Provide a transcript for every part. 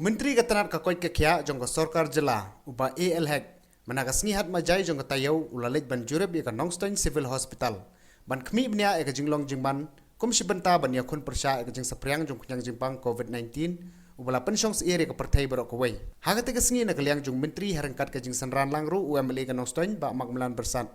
Myntri ke Tnad ke Koit ke Khiah jong ke Sorkar Jela uba AL Hack menaga sengewbha majai jong ke Tayau ulalej ban Jurip ke Nongstoin Civil Hospital ban khmibnya ke jinglong jingban bynta ban yakun persya ke jing sapriang jong kunyang jimpang COVID-19 ubala pensyong seiri ke pertai berok kuwei hagate ke sengi na kaliang jong Myntri harengkat ke jing sanran langru UMLA ke Nongstoin ba makmelan bersat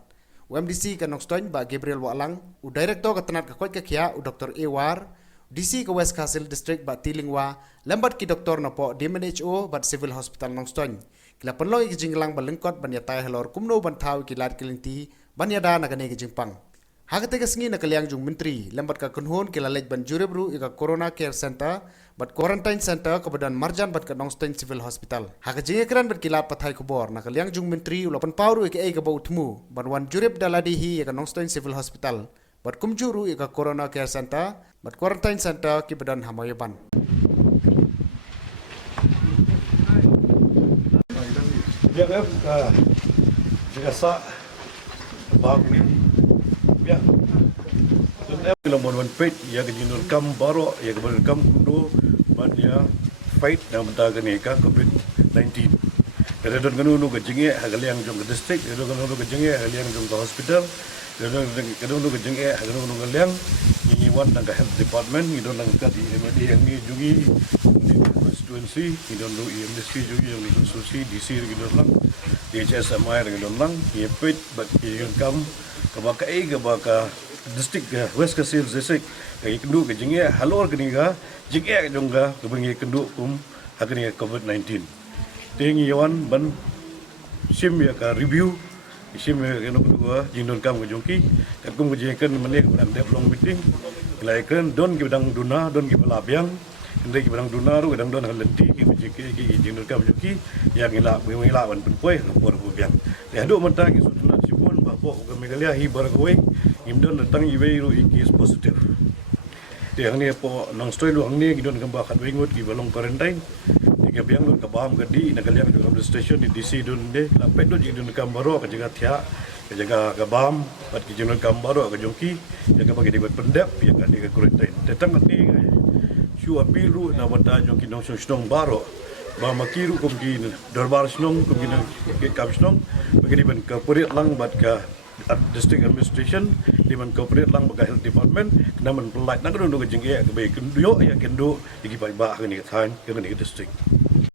UMDC ke Nongstoin ba Gabriel Walang u director ke Tnad ke Koit ke Khiah u Dr. Ewar DC ke West Castle District bat Tilingwa lambat ki doktor nopo DMNHO bat Civil Hospital Nongstoin kila penlong ki jinglang balengkot ban yatai helor kumno ban thau ki lat kelinti ban yada nagane ki jingpang hagate ke sengi na kaliang jung Myntri lambat ka kunhon kila lej ban Jurip ru ika Corona Care Center bat Quarantine Center kebadan Marjan bat ke Nongstoin Civil Hospital haga jingekran bat kilat pathai khubor na kaliang jung Myntri ulapan pauru ika ka bau tmu ban wan Jurip daladihi ika Nongstoin Civil Hospital bat kumjuru ika Corona Care Center bat Quarantine Center ki badan Hamayaban. Ya kan, jika sa bang ni, ya, jadi kalau mau fight, ya kejinur kam baru, ya kemudian kam kudo, banyak fight dalam bentar ni kan COVID-19. Kalau don kanu nu kejinge, agak liang jom ke district, kalau kanu nu kejinge, agak liang jom ke hospital, kalau nu kejinge, agak nu liang ini wan nang health department, ini don nang kat MD yang ni juga constituency, ini don lu industri juga yang dikonsultasi DC gitu lang, DHSMI gitu lang, ini pet, but ini kam kebaka district West Castle district, kayak kendu kejinge, halor keniga, jingge jongga kebengi kendu akhirnya COVID-19. Tengi yawan ban sim ya ka review sim ya kena kedua jindon kam ke jongki kakum ke jengken menek ban development meeting laikan don ki bedang duna don ki balabiang ende ki bedang duna ru bedang don halenti ki jengke ki jindon kam jongki yang ngila ban penpoi lapor bubiang ya do menta ki sutuna sipun bapo ke megalia hi barkoi imdon datang iwe ru is positive yang ni po Nongstoin lu angni gidon kamba khat wingut ki balong quarantine biang lu kabam gadi nagaliang juga station di DC dun de lapet du jidun kambaro ka jaga thia ka jaga kabam bat ki jidun kambaro ka jongki jaga bagi dibat pendap ya ka di quarantine tetang ni shu apilu na wata jongki Nongstoin baro ba makiru kum ki darbar snong kum ki kap snong bagi diban ka purit lang bat ka district administration di man corporate lang baga health department kena man pelait nang do ka jingge ka be kendu ya kendu digi ba ka ni than ka ni district